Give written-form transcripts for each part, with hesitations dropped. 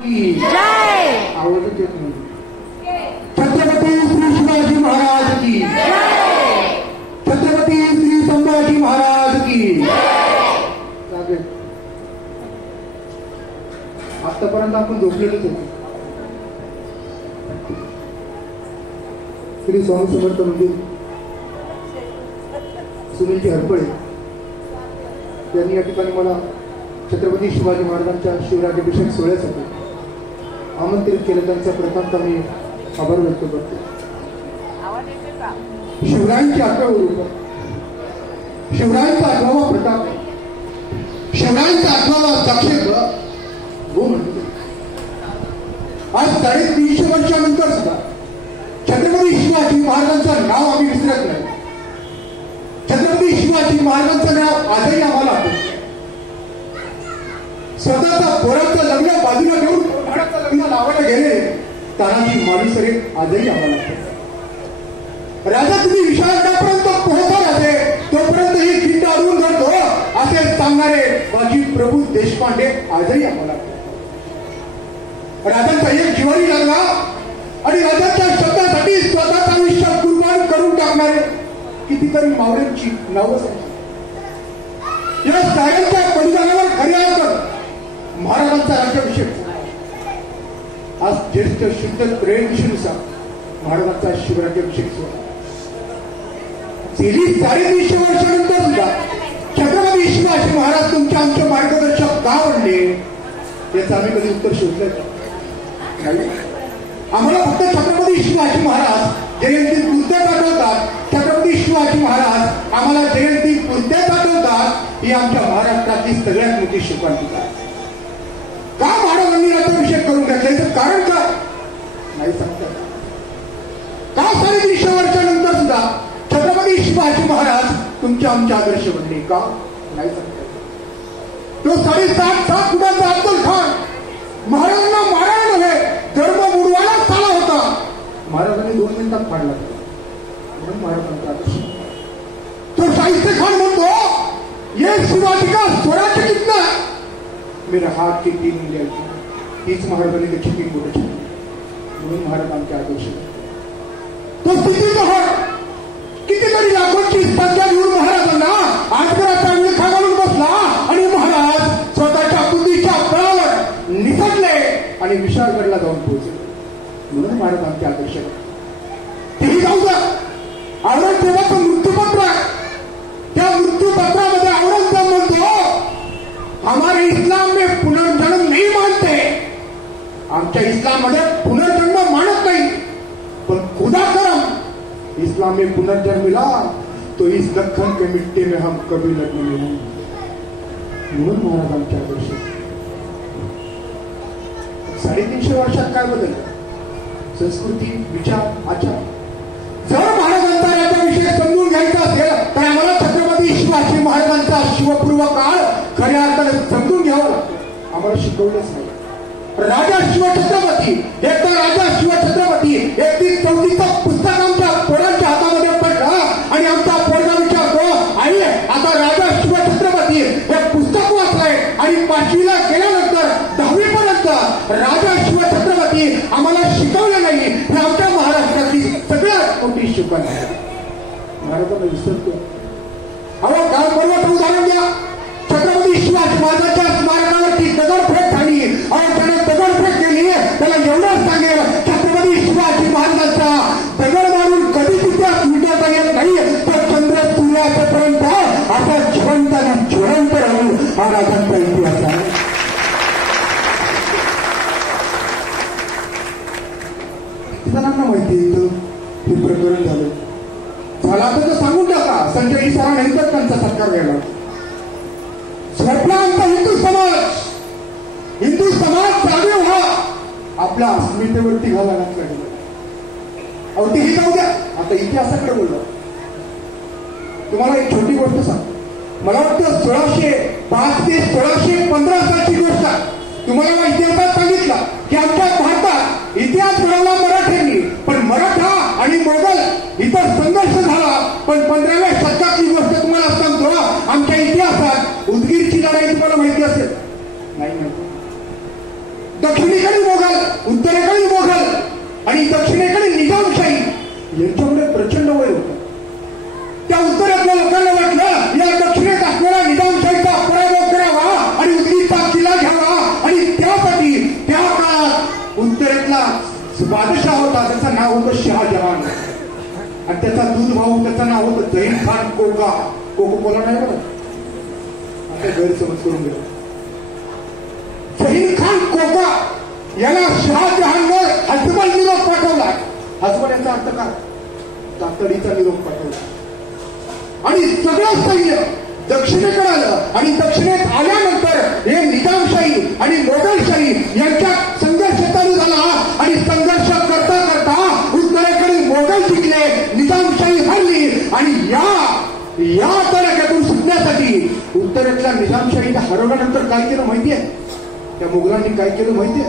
जय. आवाज येत नाही. छत्रपती श्री शिवाजी महाराज की जय. छत्रपती श्री संभाजी महाराज की आतापर्यंत आपण झोपलेलोच होतो. श्री स्वामी समर्थ मंदिर सुनीलजी हरपळे यांनी या ठिकाणी मला छत्रपती शिवाजी महाराजांच्या शिवराज्याभिषेक सोहळ्यासाठी आमंत्रित केलं. त्यांचा प्रथमतः मी आभार व्यक्त करतो. शिवरायांची 11वी रूप, शिवरायांचा 11वा प्रताप, शिवरायांचा 11वा साक्षेप गो म्हणतो. आज 350 वर्षानंतर सुद्धा छत्रपती शिवाजी महाराजांचं नाव आम्ही विसरत नाही. छत्रपती शिवाजी महाराजांचं नाव आजही आम्हाला आठवतं. स्वतःचा पोराचं लग्न बाजूला घेऊन पोराचं लग्न लावायला गेले तानाजी मालुसरे आजही आम्हाला आठवतं. राजा तुम्ही विशाळगडापर्यंत पोहोचला असे तोपर्यंत ही खिंड अडवून धरतो असे सांगणारे बाजी प्रभू देशपांडे आजही आम्हाला आठवतात. राजांचा एक जिवारी लागला आणि राजाच्या शब्दासाठी स्वतःचं आयुष्य कुर्बान करून टाकणारे कितीतरी मावळ्यांची नावं सांगितली. या साऱ्यांच्या बलिदानावर खऱ्या अर्थानं महाराजांचा राज्याभिषेक. आज ज्येष्ठ शुद्ध त्रयोदशीनुसार महाराजांचा शिवराज्याभिषेक सोहळा. गेली 350 वर्षानंतर सुद्धा छत्रपती शिवाजी महाराज तुमच्या आमचे मार्गदर्शक का बनले याचं आम्ही कधी उत्तर शोधलं नाही. आम्हाला फक्त छत्रपती शिवाजी महाराज जयंती पुरते आठवतात. छत्रपती शिवाजी महाराज आम्हाला जयंती पुरतेच आठवतात. ही आमच्या महाराष्ट्रातली सगळ्यात मोठी शिकवण आहे. का महाराजांनी राज्याभिषेक करून घेतल्याचं कारण काय नाही सांगतात. का 350 वर्षानंतर सुद्धा छत्रपती शिवाजी महाराज तुमच्या आमचे आदर्श बनले का नाही सांगतात. तो 7.5 फुटाचा अब्दुल खान महाराजांना मारायला नव्हे धर्म बुडवायलाच आला होता. महाराजांनी 2 मिनिटात फाडला म्हणून महाराजांचा आदर्श. तो शाहिस्ते खान म्हणतो ये शिवाजी का स्वराज्य कितना मेरे हात की 3 उंगलियां. हीच महाराजांनी त्याची 3 बोटं ठेवली म्हणून महाराजांचे आदर्श. तो स्थितीजवळ कितीतरी लाखोंची संख्या घेऊन महाराजांना आजगराचा विळखा घालून बसला आणि महाराज स्वतःच्या बुद्धीच्या बळावर निसटले आणि विशाळगडला जाऊन पोहोचले म्हणून महाराजांचे आदर्श. तेही जाऊ द्या. औरंगजेबाचं मृत्यूपत्र, त्या मृत्यूपत्रामध्ये औरंगजेब म्हणतो हमारे इस्लाम में पुनर्जन्म नहीं मानते. आमच्या इस्लाम मध्ये पुनर्जन्म मानत नाही. पण खुदा करम इस्लाम में पुनर्जन्म मिला तो इस दख्खन के मिट्टी में हम कभी लगने नहीं. म्हणून महाराजांचे आदर्श. 350 वर्षात काय बदल? संस्कृती, विचार, आचार. जर महाराजांचा राज्याभिषेक समजून घ्यायचा असेल तर आम्हाला छत्रपती शिवाजी महाराजांचा शिवपूर्व काळ खऱ्या अर्थाने समजून घ्यावा लागतो. आम्हाला शिकवलंच नाही. राजा शिवछत्रपती एक तर राजा शिवछत्रपती 31-34चं पुस्तक आमच्या पोरांच्या हातामध्ये पडलं आणि आमचा पोरगा विचारतो आई आता राजा शिवछत्रपती हे पुस्तक वाचलंय आणि 5वीला गेल्यानंतर 10वी पर्यंत राजा शिवछत्रपती आम्हाला शिकवलं नाही. हे आमच्या महाराष्ट्रातली सगळ्यात मोठी शिकवण आहे. महाराजांना विसरतो. अहो काल परवाचं उदाहरण घ्या. छत्रपती शिवाजी महाराजांच्या स्मारकावरती दगडफेक झाली आणि त्याने दगडफेक केली. त्याला एवढंच सांगेल छत्रपती शिवाजी महाराजांचा दगड मारून कधीच इतिहास मिटवता येत नाही. तर चंद्र सूर्यापर्यंत असा जिवंत आणि ज्वलंत राहून महाराजांचा इतिहास आहे. जणांना माहिती आहे हे प्रकरण झालं. झाला तर सांगून टाका. संजय इसारानंतर त्यांचा सत्कार घ्यायला झोपला आमचा हिंदू समाज जागे व्हा. आपल्या अस्मितेवरती घालायलाच लागला. अहो तेही जाऊ द्या. आता इतिहासाकडे बोललो. तुम्हाला एक छोटी गोष्ट सांगतो. मला वाटतं 1605 ते 1615 सालची गोष्ट. तुम्हाला इतिहासात सांगितलं की आमच्या भारतात इतिहास घडवला मराठ्यांनी. पण मराठा आणि मोगल इथं संघर्ष झाला. पण 15व्या शतकातली गोष्ट तुम्हाला सांगतो. आमच्या इतिहासात उदगीरची लढाई तुम्हाला माहिती असेल नाही माहिती. दक्षिणेकडील मोगल, उत्तरेकडील मोगल आणि दक्षिणेकडील निजामशाही यांच्यामध्ये प्रचंड वैर होतं. त्या उत्तरेतल्या लोकांना वाटलं या दक्षिणेत असलेल्या निजामशाहीचा पराभव करावा आणि उदगीरचा किल्ला घ्यावा आणि त्यासाठी त्या काळात उत्तरेतला बादशाह होता, त्याचं नाव होतं शहाजहान आणि त्याचा दूध भाऊ त्याचं नाव होतं Zaheer Khan coca. Coco cola नाही बघा, आता गैरसमज करून गेला. झहीर खान कोका याला शहाजहानवर हजबल निरोप पाठवला. हजबल याचा अर्थ काय? तातडीचा निरोप पाठवला आणि सगळं सैन्य दक्षिणेकडे आलं आणि दक्षिणेत आल्यानंतर हे निजामशाही आणि मोगलशाही यांच्यात संघर्ष चालू झाला आणि संघर्ष करता करता उत्तरेकडील मोगल जिंकले, निजामशाही हरली आणि या तडाख्यातून सुटण्यासाठी उत्तरेतल्या निजामशाहीने हरवल्यानंतर काय केलं माहितीये? त्या मोगलांनी काय केलं माहितीये?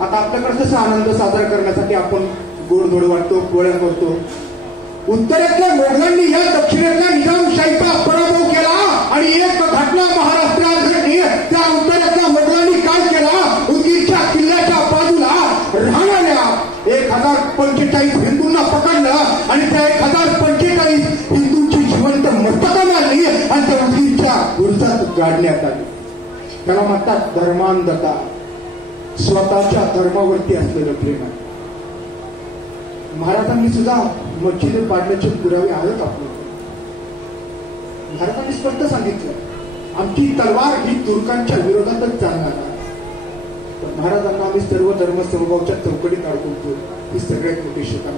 आता आपल्याकडे कसा आनंद साजरा करण्यासाठी आपण गोडधोड वाटतो, गोळ्या करतो. उत्तरेतल्या मोगलांनी या दक्षिणेतल्या निजामशाहीचा पराभव केला आणि एक घटना महाराष्ट्रात घडली. त्या उत्तरेतल्या मोगलांनी काय केला? उदगीरच्या किल्ल्याच्या बाजूला राहणाऱ्या 1045 हिंदूंना पकडलं आणि त्या 1045 हिंदूंची जिवंत मस्तकं मारली आणि त्या उदगीरच्या गुरुजात गाडण्यात आली. त्याला म्हणतात धर्मांधता, स्वतःच्या धर्मावरती असलेलं प्रेम. महाराजांनी सुद्धा मस्जिदे पाडण्याचे पुरावे आहेत आपल्याकडे. महाराजांनी स्पष्ट सांगितलं आमची तलवार ही तुर्कांच्या विरोधातच चालणार आहे. पण महाराजांना आम्ही सर्व धर्म समभावाच्या चौकटीत अडकवतो, ही सगळ्यात मोठी शिकवण.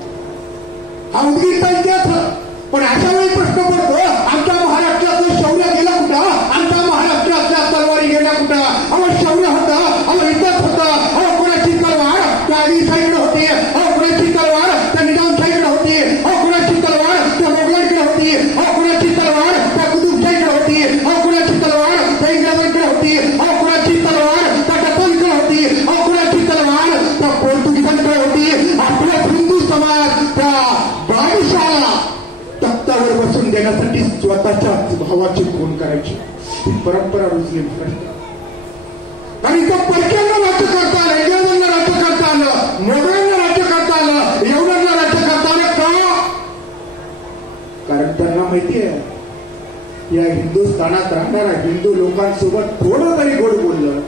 हा उदगीरचा इतिहास. पण अशा वेळी प्रश्न पडतो आमच्या महाराष्ट्रातलं शौर्य गेला कुठं? आमच्या महाराष्ट्रातल्या तलवारी गेल्या कुठं? अहो शौर्य होतं, अहो इतिहास होतं. अहो कोणाची तलवार त्या आदिलशाहीकडे होती, अहो कोणाची तलवार त्या निजामशाहीकडे होती, अहो कोणाची तलवार त्या मोगलांकडे होती, अहो कोणाची तलवार त्या कुतुबशाहीकडे होती, अहो कोणाची तलवार त्या इंग्रजांकडे होती, अहो कोणाची तलवार त्या डचांकडे होती, अहो कोणाची तलवार त्या पोर्तुगीजांकडे होती. आपला हिंदू समाज त्या बादशाहाला तख्तावर बसून देण्यासाठी स्वतःच्या भावाची खून करायची ही परंपरा रुजली. आणि तो परक्यांना राज्य करता आलं, इंग्रजांना राज्य करता आलं, मोगलांना राज्य करता आलं, येवल्यांना राज्य करता आलं. का? कारण त्यांना माहितीये या हिंदुस्थानात राहणाऱ्या हिंदू लोकांसोबत थोडं तरी गोड बोललं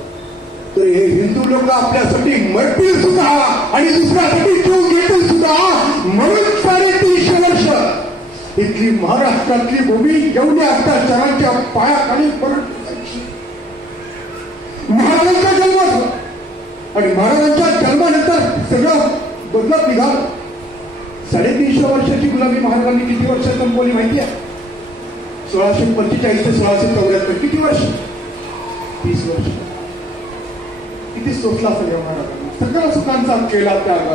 तर हे हिंदू लोक आपल्यासाठी मरतील सुद्धा आणि दुसऱ्यासाठी जीव घेतील सुद्धा. म्हणून 350 वर्ष इथली महाराष्ट्रातली भूमी एवढ्या अत्याचारांच्या पायाखाली पडली. महाराजांचा जन्म झाला आणि महाराजांच्या जन्मानंतर सगळं बदलत निघालं. 350 वर्षाची गुलामी महाराजांनी किती वर्ष संपवली माहिती आहे? 1645 ते 1674. किती वर्ष? 30 वर्ष. किती सोचला असेल महाराजांनी? सगळ्या सुखांचा केला त्याग.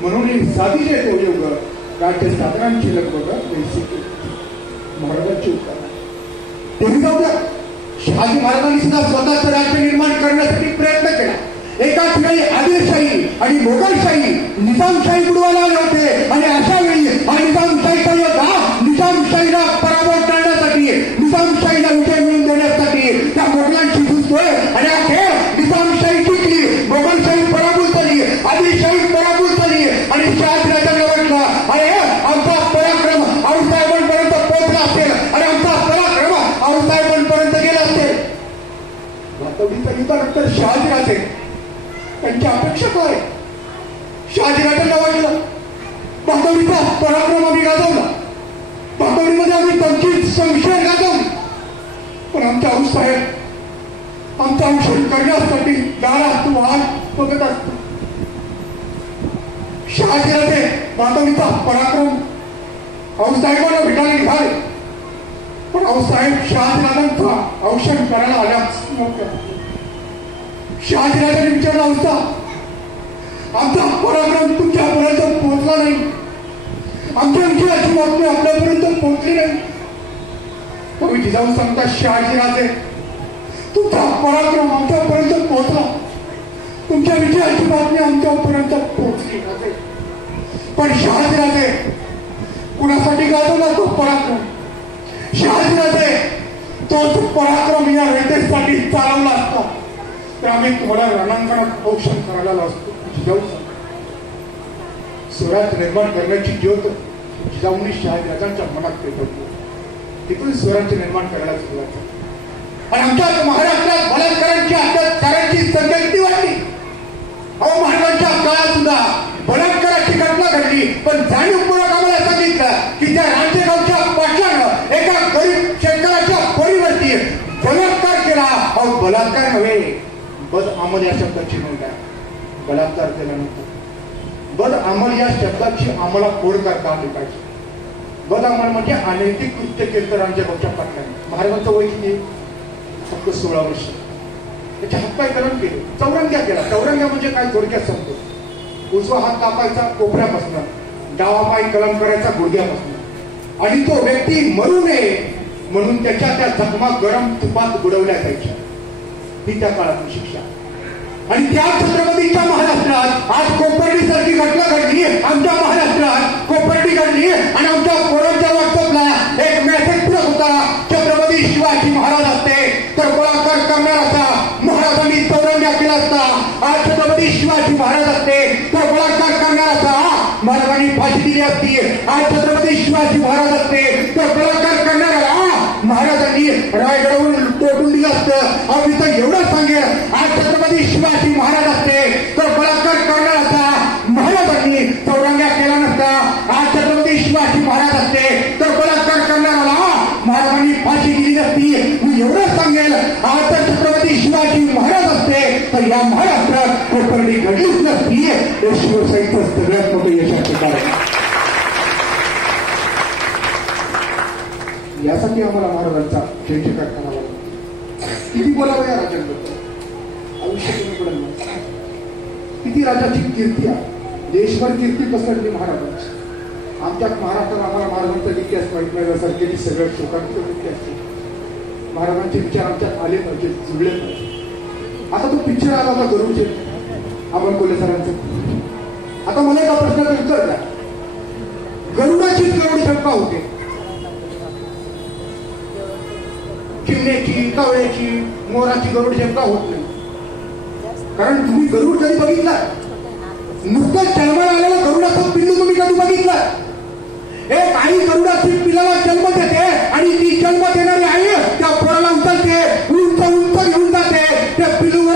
म्हणून साधी जे तो योग राज्य साधनांची लगबग महाराजांची उत्तर तेही जाऊ द्या. शहाजी महाराजांनी सुद्धा स्वतःचं राज्य निर्माण करण्यासाठी प्रयत्न केला. एका ठिकाणी आदिलशाही आणि मोगलशाही निजामशाही बुडवायला आले होते आणि अशा वेळी हा निजामशाहीचा योद्धा निजामशाहीला पराभव करण्यासाठी, निजामशाहीला विजय मिळवून देण्यासाठी त्या मोगलांशी झुजतोय आणि अखेर निजामशाही जिंकली, मोगलशाही पराभूत झाली, आदिलशाही पराभूत झाली आणि शहाजीराजांना वाटलं अरे आमचा पराक्रम आऊसाहेबांपर्यंत पोहोचला असेल आणि आमचा पराक्रम आऊसाहेबांपर्यंत गेला असेल. वातवडीचा युद्धानंतर शहाजीराजे त्यांची अपेक्षा काय? शहाजीराजांना वाटलं वातवडीचा पराक्रम आम्ही गाजवला, वातवडीमध्ये आम्ही 25 संशय गाजवले, पण आमचा आऊसाहेब आमचा औषध करण्यासाठी दारात वाट बघत असतो. शहाजीराजे वातवडीचा पराक्रम आऊसाहेबांना भेटायला निघाले, पण आऊसाहेब शहाजीराजांचा औषध करायला आल्याच नव्हत्या. शहाजीराजांनी विचारला होता आमचा पराक्रम तुमच्यापर्यंत पोहोचला नाही, आमच्या विजयाची बातमी आपल्यापर्यंत पोहोचली नाही. तुम्ही जिजाऊ सांगता शहाजीराजे तुमचा पराक्रम आमच्यापर्यंत पोहोचला, तुमच्या विजयाची बातमी आमच्यापर्यंत पोहोचली नाही. पण शहाजीराजे कुणासाठी गाजवला तो पराक्रम? शहाजीराजे तोच पराक्रम या वेळेसाठी चालवला असता तर आम्ही तुम्हाला रणांगणात औषध करायला असतो. जिजाऊ स्वराज्य निर्माण करण्याची ज्योत जिजाऊंनी शहाजांच्या मनात पेटवली. तिथून स्वराज्य निर्माण करायला सुरुवात झाली. आणि आमच्या महाराष्ट्रात बलात्कारांची अत्याचारांची संख्या किती वाढली. अहो, महाराजांच्या काळात सुद्धा बलात्काराची घटना घडली, पण जाणीवपूर्वक आम्हाला सांगितलं की त्या रांजेगावच्या पाटलानं एका गरीब शेतकऱ्याच्या पोरीवरती बलात्कार केला. अहो, बलात्कार नव्हे, बद अंमल या शब्दाची नोंद आहे. बलात्कार केल्यानंतर बद अंमल या शब्दाची आम्हाला कोड करता आली पाहिजे. बद अंमल म्हणजे अनैतिक कृत्य केलं तर रांजेगावच्या पाटलाने. महाराजांचं वय किती? फक्त 16 वर्ष. त्याचे हत्याकरण केले, चौरंग्या केला. चौरंग्या म्हणजे काय? थोडक्यात सांगतो. उजवा हात कापायचा कोपऱ्यापासून, डावा पाय कलम करायचा गुडघ्यापासून, आणि तो व्यक्ती मरू नये म्हणून त्याच्या त्या जखमा गरम तुपात बुडवल्या जायच्या. ही त्या काळातली शिक्षा. आणि त्या छत्रपतीच्या महाराष्ट्रात आज कोपर्डी सारखी घटना घडली. आमच्या महाराष्ट्रात कोपर्डी घडली आणि आमच्या पोरांच्या व्हॉट्सअपला एक मेसेज पुरत होता, छत्रपती शिवाजी महाराज असते तर बलात्कार करणार असा महाराजांनी चौरंग्या केला असता. आज छत्रपती शिवाजी महाराज असते तर बलात्कार करणार असा महाराजांनी फाशी दिली असती. आज छत्रपती शिवाजी महाराज असते तर बलात्कार करणाऱ्याला महाराजांनी रायगडावरून तोडून दिलं असतं. अहो, मी तर एवढं सांगेल, आज छत्रपती शिवाजी महाराज असते तर बलात्कार करणार असा महाराजांनी चौरंग्या केला नसता. आज छत्रपती शिवाजी महाराज असते तर बलात्कार करणाऱ्याला महाराजांनी फाशी दिली नसती. मी एवढं सांगेल, आज तर छत्रपती शिवाजी महाराज असते तर या महाराष्ट्रात कोपर्डी घडलीच नसती. हे शिवसैनिक सगळ्यात मोठं यशाचं कारण. यासाठी आम्हाला महाराजांचा जय जयकार करावा लागतो. किती बोलावं या राजांबद्दल, आयुष्य कमी पडेल. किती राजाची कीर्ती आहे, देशभर कीर्ती पसरली महाराजांची. आमच्या महाराष्ट्रात आम्हाला महाराजांचा इतिहास माहित नाही, सारखे सगळ्या शोकांचे इतिहास असते. महाराजांचे विचार आमच्यात आले पाहिजे, जुळले पाहिजे. आता तो पिक्चर आला होता गरुडचे, अमोल कोल्हे सरांचा. आता मला एका प्रश्नाचा उत्तर द्या, गरुडाचीच गरुड शंका होते, चिमण्याची, कावळ्याची, मोराची गरुड शंका होत नाही. कारण तुम्ही गरुड कधी बघितला? नुकतंच जन्माला आलेला गरुडाचा पिल्लू तुम्ही कधी बघितला? एक आई गरुडाची पिल्लाला जन्म देते आणि ती जन्म देणारी आई त्या पोराला उचलते, उंच उंच घेऊन जाते. त्या पिल्लू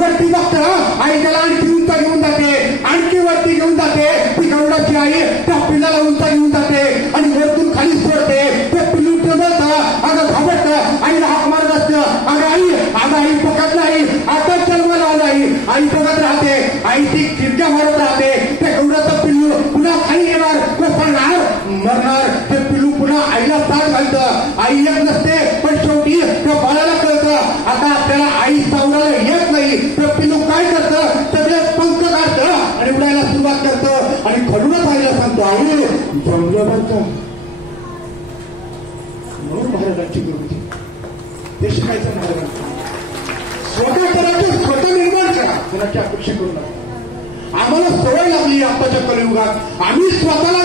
वरती बघतं, आई त्याला आणखी उंच घेऊन जाते, आणखी वरती घेऊन जाते. ती गरुडाची आई त्या पिल्लाला उंच घेऊन जाते आणि वरतून खाली सोडते. ते पिल्लू टमळतं, अगं घाबरतं, आईला हाक मारत असतं, अगं आई बघत नाही, आता जन्माला आलाय. आई बघत राहते, आई ती खिडक्या मारत राहते. त्या गरुडाचं पिल्लू पुन्हा खाली येणार, कोसळणार, मरणार. ते पिल्लू पुन्हा आईला साथ घालतं. आई येत नसते, पण शेवटी त्या बाळाला कळतं आता आपल्याला आई सावरायला येत नाही. ते पिल्लू काय करतं, सगळे पंख काढतं आणि उडायला सुरुवात करतं आणि खडूनच आईला सांगतो, आई जमलं बरं. म्हणून महाराजांची गुरुजी ते शिकायचं. महाराजांचं स्वतः करायचं, स्वतः निर्माण करा, कोणाची अपेक्षा करू नका. आम्हाला सवय लागली आताच्या कलियुगात. आम्ही स्वतःला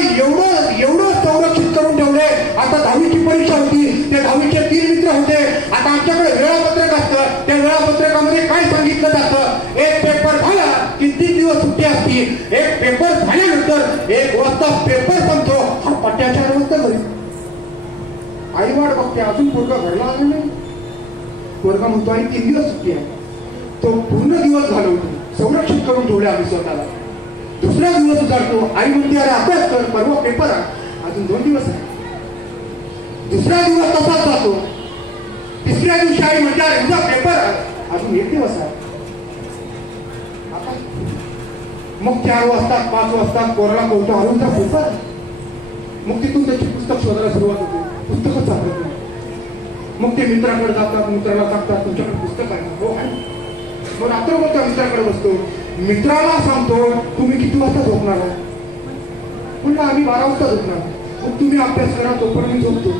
एवढं संरक्षित करून ठेवले. आता 10वीची परीक्षा होती, ते 10वीचे 3 मित्र होते. आता आमच्याकडे वेळापत्रक असतं, त्या वेळापत्रकामध्ये काय सांगितलं जातं, एक पेपर झाला की 3 दिवस सुट्टी असती. एक पेपर झाल्यानंतर 1 वाजता पेपर संपतो. हा पट्ट्या 4 वाजता घरी. आई वाट बघते, अजून पोरगा घरला आला नाही. पोरगा म्हणतो आई 3 दिवस सुट्टी आहे. तो पूर्ण दिवस घालवतो, संरक्षित करून ठेवले आम्ही स्वतःला. दुसरा दिवस उजाडतो, आई म्हणते अरे अभ्यास कर, परवा पेपर आहे, अजून 2 दिवस आहे. दुसरा दिवस तसाच जातो. तिसऱ्या दिवशी आई म्हणते अरे उद्या पेपर आहे, अजून 1 दिवस आहे. आता मग 4 वाजता 5 वाजता पोराला कळतो अरे उद्या पेपर आहे. मग तिथून त्याची पुस्तक शोधायला सुरुवात होते, पुस्तकच सापडत नाही. मग ते मित्राकडे जातात, मित्राला सांगतात तुमच्याकडे पुस्तक आहे? हो आहे. मग रात्रभर त्या मित्राकडे बसतो, मित्राला सांगतो तुम्ही किती वाजता झोपणार आहे? म्हणलं आम्ही 12 वाजता झोपणार. मग तुम्ही अभ्यास करा, तोपर्यंत मी झोपतो.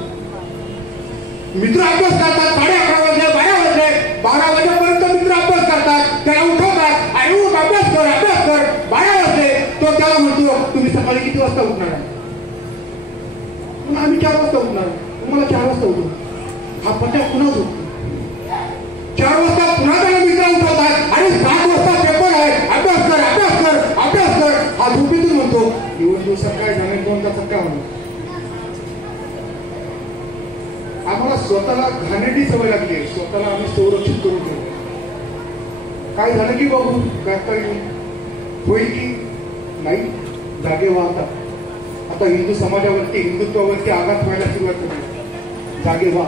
मित्र अभ्यास करतात, 11:30 वाजले, 12 वाजले, 12 वाजेपर्यंत मित्र अभ्यास करतात. त्याला उठवतात, आई उठ अभ्यास कर, अभ्यास कर. 12 वाजले, तो त्याला म्हणतो तुम्ही सकाळी किती वाजता उठणार आहे? मग आम्ही 4 वाजता उठणार. तुम्हाला 4 वाजता उठू. हा पट्ट्या पुन्हा झोपतो. 4 वाजता पुन्हा त्याला मित्र उठवतात, काय झालं की बघू, काय काय होईल की नाही. जागे व्हा आता हिंदू समाजावरती, हिंदुत्वावरती आघात व्हायला सुरुवात झाली. जागे व्हा,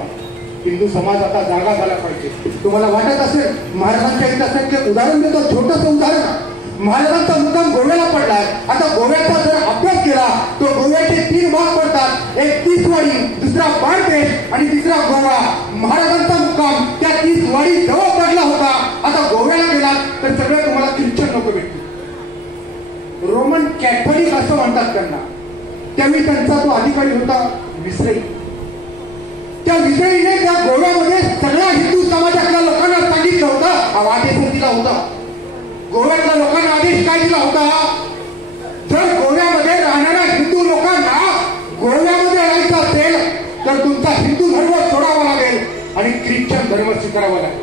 हिंदू समाज आता जागा झाला पाहिजे. तुम्हाला वाटत असेल महाराजांच्या इतिहासातले उदाहरण देतो, छोटंसं उदाहरण. महाराजांचा मुक्काम गोव्याला पडलाय. आता गोव्याचा जर अभ्यास केला तो गोव्याचे 3 भाग पडतात. एक 30 वाडी, दुसरा बाळदेश आणि तिसरा गोवा. महाराजांचा मुक्काम त्या 30 वाडी जवळ पडला होता. आता गोव्याला गेलात तर सगळे तुम्हाला ख्रिश्चन लोक भेटतील. रोमन कॅथोलिक असं म्हणतात त्यांना. त्यावेळी त्यांचा तो अधिकारी होता विसराई. त्या विसराईने त्या गोव्यामध्ये सगळ्या हिंदू समाजातल्या लोकांना सांगितलं होतं, आदेश दिला होता. गोव्यातल्या लोकांना आदेश काय दिला होता, जर गोव्यामध्ये राहणाऱ्या हिंदू लोकांना गोव्यामध्ये राहायचं असेल तर तुमचा हिंदू धर्म सोडावा लागेल आणि ख्रिश्चन धर्म स्वीकारावा लागेल.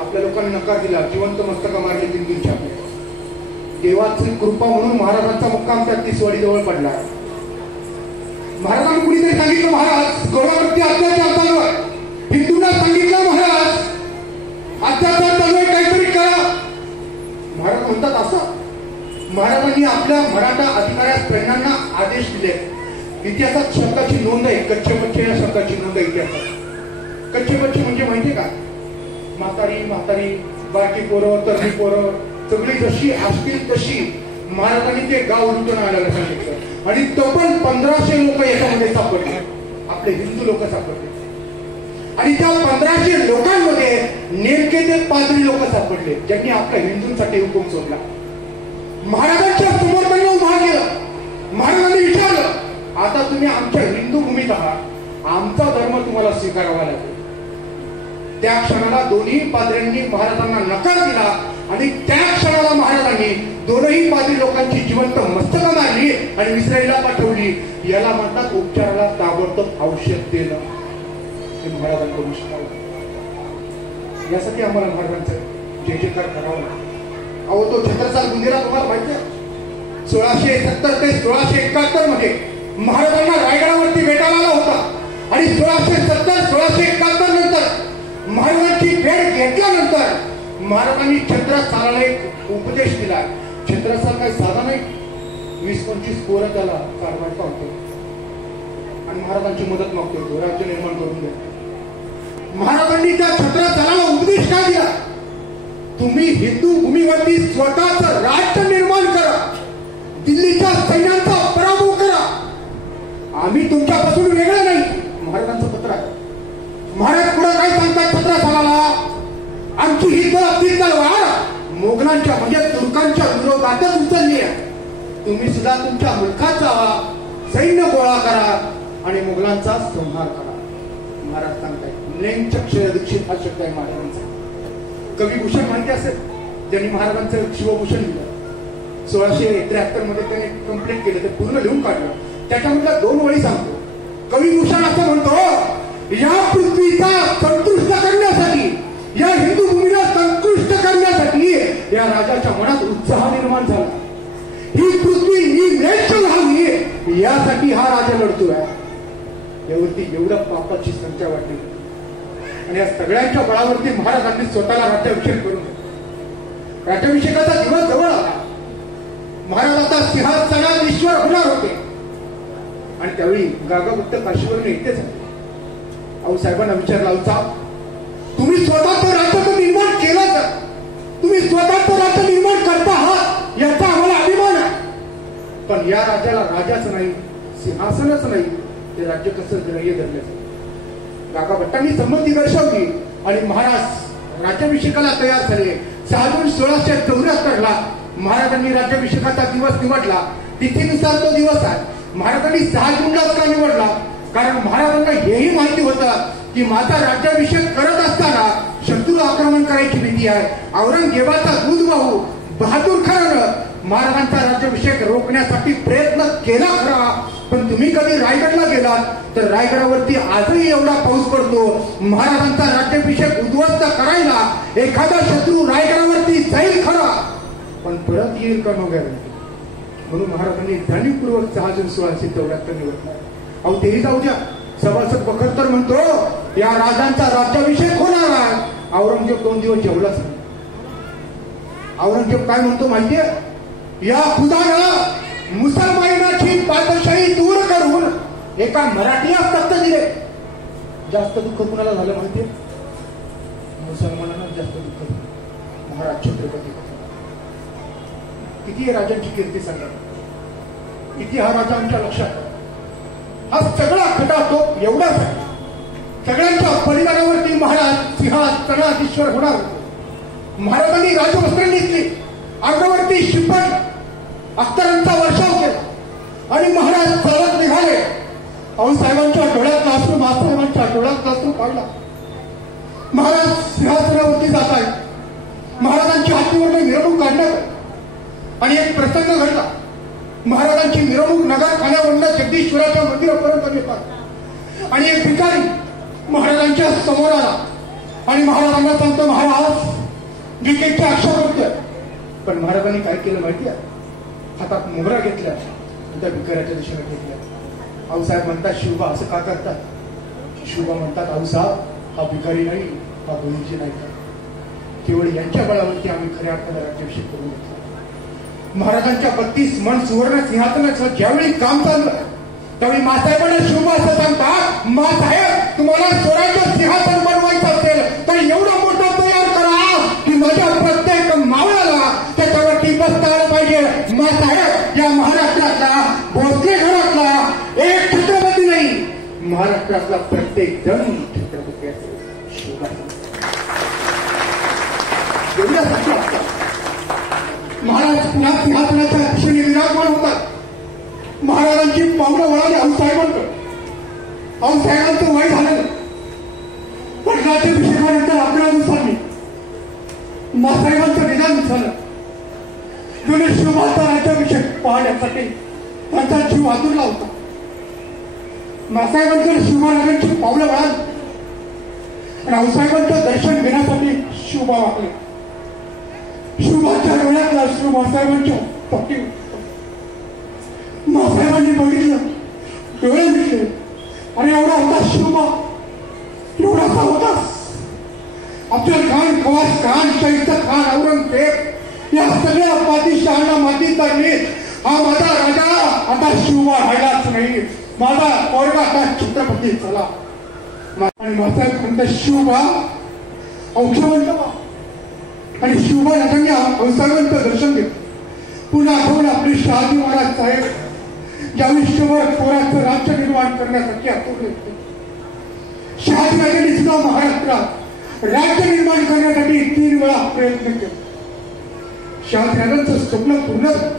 आपल्या लोकांनी नकार दिला, जिवंत मस्तका मारली हिंदूंच्या. देवाची कृपा म्हणून महाराजांचा मुक्काम त्या 30 वाडी जवळ पडला. महाराजांनी कुणीतरी सांगितलं, महाराज गोव्यावरती अत्याचार चालू आहे. हिंदूंना सांगितलं, महाराज अत्याचार चालू आहे, काहीतरी करा. महाराज म्हणतात असं. महाराजांनी आपल्या मराठा अधिकाऱ्या सैन्यांना आदेश दिले. इतिहासात शब्दाची नोंद आहे, कच्चे बच्चे या शब्दाची नोंद आहे इतिहासात. कच्चे बच्चे म्हणजे माहितीये का, म्हातारी बारकी पोरं, तरणी पोरं सगळी जशी असतील तशी महाराजांनी ते गाव लुटून आणायला सांगितलं. आणि तब्बल 1500 लोक याच्यामध्ये सापडले, आपले हिंदू लोक सापडले. आणि त्या 1500 लोकांमध्ये नेमके ते पादरी लोक सापडले ज्यांनी आपल्या हिंदूंसाठी हुकूम सोडला. महाराजांच्या समोर त्यांना उभा केलं. महाराजांनी विचारलं, आता तुम्ही आमच्या हिंदू भूमीत आहात, आमचा धर्म तुम्हाला स्वीकारावा लागेल. त्या क्षणाला दोन्ही पादऱ्यांनी महाराजांना नकार दिला आणि त्या क्षणाला महाराजांनी दोनही पादरी लोकांची जिवंत मस्तकं मारली आणि विसराईला पाठवली. याला म्हणतात उपचाराला ताबडतोब औषध देणं. महाराजांकडून शिकावं. यासाठी आम्हाला महाराजांचं जय जयकार करावं लागतं. अहो तो छत्रसाल बुंदेला तुम्हाला माहिती आहे, 1670 ते 1671 मध्ये महाराजांना रायगडावरती भेटायला आला होता. आणि 1670-1671 नंतर महाराजांची भेट घेतल्यानंतर महाराजांनी छत्रसालाला एक उपदेश दिला. छत्रसाल काही साधा नाही, 20-25 पोरं त्याला कारवाडता होतो आणि महाराजांची मदत मागतो, राज्य निर्माण करून द्या. महाराजांनी त्या छत्रसालाला उपदेश काय दिला, तुम्ही हिंदू भूमीवरती स्वतःच राज्य निर्माण करा, दिल्लीच्या सैन्यांचा पराभव करा, आम्ही तुमच्यापासून वेगळं नाही. महाराजांचं पत्र आहे. महाराज पुढे काय सांगतात छत्रसालाला, आमची ही तलवार मोगलांच्या म्हणजे तुर्कांच्या विरोधातच उचलली आहे. तुम्ही सुद्धा तुमच्या मुलखाचा सैन्य गोळा करा आणि मोगलांचा संहार करा. महाराज सांगताय. लेंचक्षर दीक्षित हा शब्द आहे महाराजांचा. कवी भूषण माहिती असेल, ज्यांनी महाराजांचं शिवभूषण दिलं 1673 मध्ये त्याने कंप्लीट केलं, ते पूर्ण लिहून काढलं. त्याच्यामधल्या 2 वळी सांगतो. कवी भूषण असं म्हणतो, या पृथ्वीचा संतुष्ट करण्यासाठी, या हिंदू भूमीला संतुष्ट करण्यासाठी या राजाच्या मनात उत्साह निर्माण झाला. ही पृथ्वी निम्लेच व्हावी यासाठी हा राजा लढतोय. यावरती एवढं पापाची संख्या वाटली आणि या सगळ्यांच्या बळावरती महाराजांनी स्वतःला राज्याभिषेक करून घेतला. राज्याभिषेकाचा दिवस जवळ आला. महाराज आता सिंहासनात ईश्वर होणार होते आणि त्यावेळी गागाभट्ट काशीवरून एकटे झाले. अहो साहेबांना विचारला, होता तुम्ही स्वतःचं राज्य निर्माण केलं का, तुम्ही स्वतःचं राज्य निर्माण करता आहात याचा आम्हाला अभिमान आहे, पण या राजाला राजाच नाही, सिंहासनच नाही, ते राज्य कसं ग्राह्य धरलं. गागाभट्टांनी संमती दर्शवली आणि महाराज राज्याभिषेकाला तयार झाले. 6 जून 1674 ला महाराजांनी राज्याभिषेकाचा दिवस निवडला. तिथीनुसार तो दिवस आहे. महाराजांनी 6 जूनलाच का निवडला, कारण महाराजांना हेही माहिती होतं की माझा राज्याभिषेक करत असताना शत्रू आक्रमण करायची भीती आहे. औरंगजेबाचा दूधवाहू बहादूर खानानं महाराजांचा राज्याभिषेक रोखण्यासाठी प्रयत्न केला खरा, पण तुम्ही कधी रायगडला गेलात तर रायगडावरती आजही एवढा पाऊस पडतो. महाराजांचा राज्याभिषेक उद्ध्वस्त करायला एखादा शत्रू रायगडावरती जाईल खरा, पण परत येईल का न गॅरंटी. म्हणून महाराजांनी जाणीवपूर्वक 6 जून 1674 निवडला. अहो तेही जाऊ द्या. सभासद बखरतर म्हणतो, या राजांचा राज्याभिषेक होणार आहे. औरंगजेब 2 दिवस जेवलाच नाही. औरंगजेब काय म्हणतो माहितीये, या खुदानं मुसलमानाची पादशाही दूर करून एका मराठीला तख्त दिले. जास्त दुःख कुणाला झालं माहितीये? मुसलमानांना जास्त दुःख झालं. महाराज छत्रपती किती राजांची कीर्ती सांगा, किती हा राजा आमच्या लक्षात. हा सगळा खटाटोप एवढाच आहे. सगळ्यांच्या परिवारावरती महाराज सिंहासनाधीश्वर होणार होते. महाराजांनी राजवस्त्र घेतली, अंगावरती शिपण अख्तरांचा वर्षाव केला आणि महाराज चालत निघाले. आऊसाहेबांच्या डोळ्यात अश्रू, मासाहेबांच्या डोळ्यात अश्रू काढला. महाराज सिंहासनावरती जात आहेत. महाराजांच्या हातीवर मिरवणूक काढण्यात आणि एक प्रसंग घडला. महाराजांची मिरवणूक नगरखान्यावरून जगदीश्वराच्या मंदिरापर्यंत येतात आणि एक भिकारी महाराजांच्या समोर आला आणि महाराजांना सांगतो, महाराज विकेटचे अक्षर करतोय. पण महाराजांनी काय केलं माहिती आहे? हातात मोहरा घेतल्या, त्या भिकाऱ्याच्या दिशेने घेतल्या. आऊसाहेब म्हणतात, शिवबा असं का करतात? शिवबा म्हणतात, आऊसाहेब हा भिकारी नाही, हा बहिणीची नाही का, केवळ यांच्या बळावरती आम्ही खऱ्या अर्थाने राज्याभिषेक करून घेतला. महाराजांच्या 32 मन सुवर्ण सिंहासनाचं ज्यावेळी काम चाललं त्यावेळी मासाहेबांना शिवबा असं सांगतात, मासाहेब तुम्हाला स्वराज्य सिंहासन बनवायचं असेल तर एवढं मोठं तयार करा की माझ्या प्रत्येक मावळाला त्याच्यावरती बसता आलं पाहिजे. मासाहेब या महाराष्ट्रातला भोसले घरातला एक छत्रपती नाही, महाराष्ट्रातला प्रत्येक जण छत्रपती असेल. शिवबा एवढ्यासाठी असतात. महाराज पुन्हा सिंहासनाच्या दिशेने विराजमान होतात. महाराजांची पावलं वळाली आऊसाहेबांकडे. आऊसाहेबांचं वय झालं, पण राज्याभिषेकानंतर आपल्या दिवसांनी मासाहेबांचं निदान झालं. जुने शिवबाचा राज्याभिषेक पाहण्यासाठी त्यांचा जीव आतुरला होता. मासाहेबांकडे शिवराजांची पावलं वळाली आणि आऊसाहेबांचं दर्शन घेण्यासाठी शिवबा वाकले. शिवबाच्या डोळ्यातला अश्रू मासाहेबांच्या पट्टी. मासाहेबांनी बघितलं, डोळे दिसले आणि एवढा होता शिवबा, एवढासा होता. अफजल खान, खवास खान, शहीद खान, औरंगजेब या सगळ्या बादशाहांना माती तरली. हा माझा राजा आता शिवबा राहिलाच नाही, माझा पोरगा आता छत्रपती झाला. आणि मासाहेब म्हणतात, शिवबा औषध आणि शिवबा राजांनी आऊसाहेबांचं दर्शन घेतलं. पुन्हा आठवलं आपले शहाजी महाराज साहेब ज्यावेळी शंभर पोराचं राज्य निर्माण करण्यासाठी आठवले होते. शहाजी राजांनी सुद्धा महाराष्ट्रात राज्य निर्माण करण्यासाठी 3 वेळा प्रयत्न केले. शहाजी राजांचं स्वप्न पूर्ण झालं.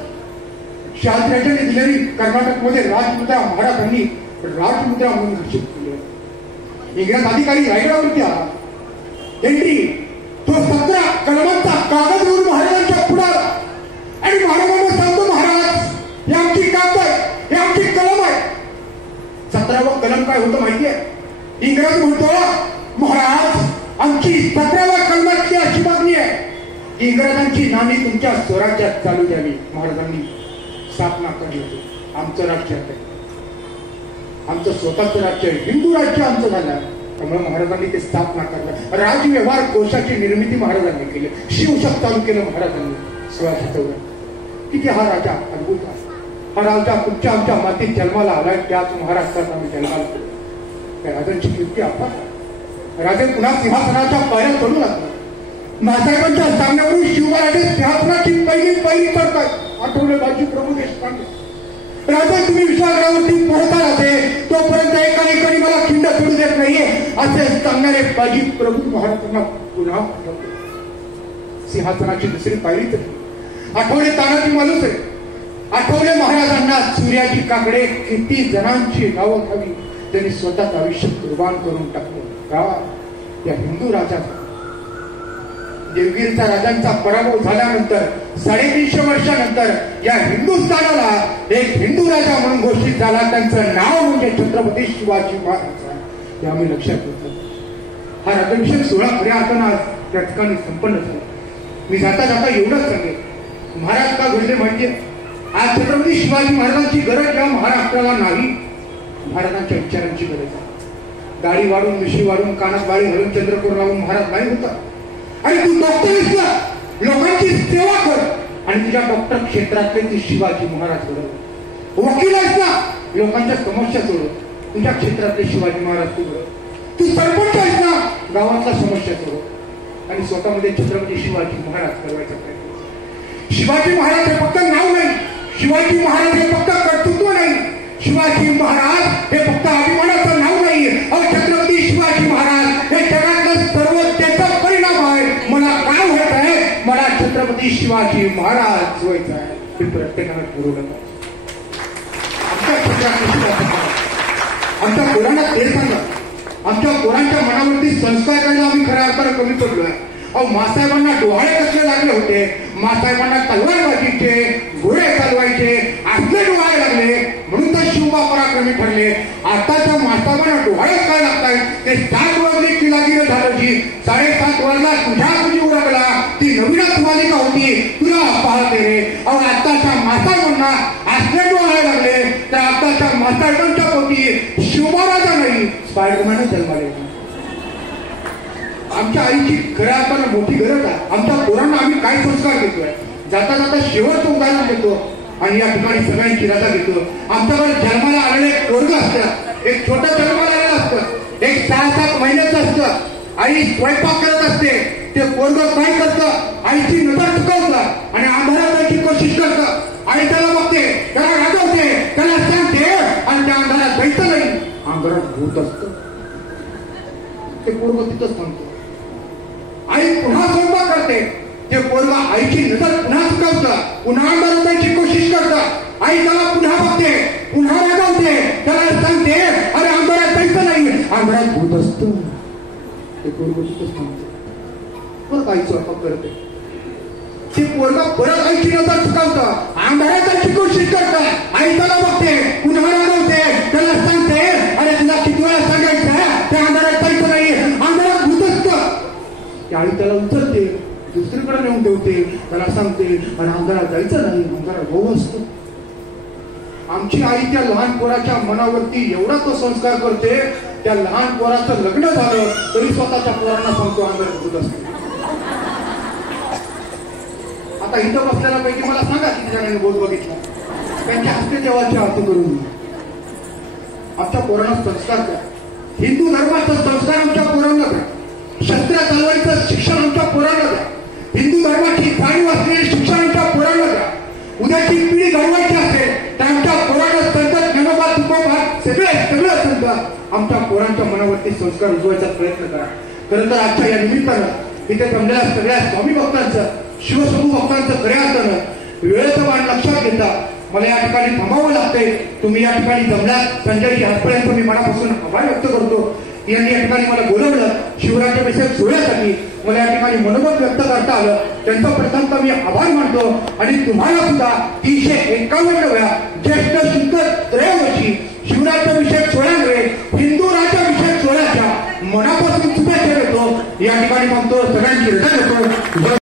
शहाजी राजांनी दिलेली कर्नाटकमध्ये राजमुद्रा महाराजांनी राजमुद्रा म्हणून घोषित केली. इंग्रज अधिकारी रायगडावरती आला. त्यांनी तो 17 कलमांचा कागद घेऊन महाराजांच्या पुढार आणि महाराजांना सांगतो, महाराज हे आमची कागद आहे, हे आमची कलम आहे. 17वं कलम काय होतं माहितीये? इंग्रज म्हणतो, महाराज आमची 17व्या कलमाची अशी मागणी आहे, इंग्रजांची नाणी तुमच्या स्वराज्यात चालू द्यावी. महाराजांनी स्थापना केली होती. आमचं राज्य आहे, आमचं स्वतःचं राज्य आहे, हिंदू राज्य आमचं झालं. त्यामुळे महाराजांनी ते स्थापना करलं. राजव्यवहार कोशाची निर्मिती महाराजांनी केली. शिवशक चालू केलं महाराजांनी 1614. किती हा राजा अद्भुत आहे. हा राजा तुमच्या आमच्या मातीत जन्माला आलाय, त्याच महाराष्ट्रात आम्ही जन्माला केलो. त्या राजांची कीर्ती आपण राजे पुन्हा सिंहासनाच्या पायऱ्या चढू लागला. मासाहेबांच्या सांगण्यावरून शिवराजे सिंहासनाची पहिली पायरी चढतात. आठवले बाजी प्रभू देशपांडे, राजा तुम्ही विश्वासगडावरती पोहोचता राहते तोपर्यंत एकाने मला खिंड सोडू देत नाहीये असे सांगणारे बाजी प्रभू महाराजांना पुन्हा सिंहासनाची दुसरी पायरी चढली. आठवले तानाजी मालुसरे, आठवले महाराजांना सूर्याजी काकडे, किती जणांची नावं घ्यावी. त्यांनी स्वतःच आयुष्य कुर्बान करून टाकलं. का? या हिंदू राजाचा, देवगिरीचा राजांचा पराभव झाल्यानंतर 350 वर्षानंतर या हिंदुस्थानाला एक हिंदू राजा म्हणून घोषित झाला. त्यांचं नाव म्हणजे छत्रपती शिवाजी महाराज. हे आम्ही लक्षात घेतलं. हा राज्याभिषेक सोहळा खऱ्या अर्थानं त्या ठिकाणी संपन्न झाला. मी जाता जाता एवढंच सांगेन, महाराज का घडले म्हणजे आज छत्रपती शिवाजी महाराजांची गरज या महाराष्ट्राला नाही, महाराजांच्या विचारांची गरज आहे. दाढी वाढून, मिशी वाढून, कानात बाळी घालून, चंद्रकोर लावून महाराज नाही होता. आणि तू डॉक्टर दिसला लोकांची सेवा कर आणि तुझ्या डॉक्टर क्षेत्रातले ती शिवाजी महाराज घडव. वकील आहेस ना, लोकांच्या समस्या सोडव, तुझ्या क्षेत्रातले शिवाजी महाराज तू घडव. तू सरपंच आहेस ना, गावातल्या समस्या सोडव आणि स्वतःमध्ये छत्रपती शिवाजी महाराज घडवायचा प्रयत्न. शिवाजी महाराज हे फक्त नाव नाही, शिवाजी महाराज हे फक्त कर्तृत्व नाही, शिवाजी महाराज हे फक्त अभिमानाचं नाव नाही. छत्रपती शिवाजी महाराज हे जगातलं सर्वोच्च परिणाम आहे. मला काय होत आहे, मला छत्रपती शिवाजी महाराज व्हायचं आहे. हे प्रत्येकाला ठरवलं पाहिजे. आमच्या क्षेत्रात आमच्या पोरांना ते सांगा, आमच्या पोरांच्या मनावरती संस्कार करायला आम्ही खऱ्या अर्थानं कमी पडलोय. मासाहेबांना डोहाळे कसले लागले होते, मासाहेबांना तलवारबाजीचे, घोडे चालवायचे असले डोहाळे लागले म्हणून तर शिवबा पराक्रमी ठरले. आताच्या मासाहेबांना डोहाळे काय लागताय, ते 7 वाजले किलागिरी झालं जी, 7:30 वाजला तुझी उरकला, ती नवीनच मालिका होती तुला पाहते रे. आताच्या मासाहेबांना असले डोहाळे लागले तर आताच्या मासाहेबांच्या पोटी शिवबाराजा नाही स्पायडरमॅनच जन्माले. आमच्या आईची खऱ्या अर्थानं मोठी गरज आहे. आमच्या पोरांना आम्ही काय संस्कार देतोय, जाता जाता शेवटचं उदाहरण देतो आणि या ठिकाणी सगळ्यांची रजा घेतो. आमच्याकडे जन्माला आलेले एक पोरगं असतं, एक छोटं जन्माला आलेलं असतं, एक 6-7 महिन्याचं असतं. आई स्वयंपाक करत असते, ते पोरगं काय करतं, आईची नजर चुकवतं आणि अंधारात जायची कोशिश करतं. आई त्याला बघते, त्याला रागवते, त्याला सांगते आणि त्या अंधारात जायचं नाही. अंधारात भूत असतं, ते पोरगं तिथंच थांबतं. आई पुन्हा स्वयंपाक करते, ते पोरगा आईची नजर पुन्हा चुकवतं, पुन्हा अंधारात जायची कोशिश करतं. आई त्याला पुन्हा बघते, पुन्हा रागवते, त्याला सांगते अरे अंधारात जायचं नाही. अंधारात भूत असतं, ते पोरगं तिथंच थांबतं. परत आई स्वयंपाक करते, ते पोरगा परत आईची नजर चुकवतं, अंधारात जायची कोशिश करतं. आई त्याला बघते, पुन्हा रागवते, त्याला सांगते अरे तुला किती वेळा सांगायचं त्या अंधारात जायचं नाही. अंधारात भूत असतं. आई त्याला उचलते, दुसरीकडे नेऊन ठेवते, त्याला सांगते आणि अंधारात जायचं नाही. अंधारात भाऊ असतो. आमची आई त्या लहान पोराच्या मनावरती एवढा तो संस्कार करते, त्या लहान पोराचं लग्न झालं तरी स्वतःच्या पोरांना सांगतो अंधारात भूत असतो. आता इथं बसलेल्यापैकी मला सांगा किती जणांनी बोट बघितला, त्यांच्या हस्ते देवाची आरती करून. आमच्या पोरांना संस्कार द्या, हिंदू धर्माचा संस्कार आमच्या पोरांना द्या, शस्त्र चालवायचं शिक्षण आमच्या पोरांना द्या, हिंदू धर्माची जाणीव असलेले शिक्षण आमच्या पोरांना द्या. उद्याची पिढी घडवायची असेल तर आमच्या पोरांना संत ज्ञानोबा तुकोबा सगळं संत आमच्या पोरांच्या मनावरती संस्कार रुजवायचा प्रयत्न करा. खरं तर आजच्या या निमित्तानं इथे जमलेल्या सगळ्या स्वामी भक्तांचं, शिवशंभू भक्तांचं खऱ्या अर्थानं वेळेचं मान लक्षात घेता मला या ठिकाणी थांबावं लागतंय. तुम्ही या ठिकाणी जमलात, संजयजी आजपर्यंत मी मनापासून आभार व्यक्त करतो. यांनी या ठिकाणी मला बोलवलं शिवराज्याभिषेक सोहळ्यासाठी, मला या ठिकाणी मनोगत व्यक्त करता आलं, त्यांचा प्रथमतः मी आभार मानतो. आणि तुम्हाला सुद्धा 351व्या ज्येष्ठ शुद्ध त्रयोदशी शिवराज्याभिषेक सोहळ्यामुळे हिंदू राज्याभिषेक सोहळ्याच्या मनापासून शुभेच्छा देतो. या ठिकाणी म्हणतो सगळ्यांची रजा देतो.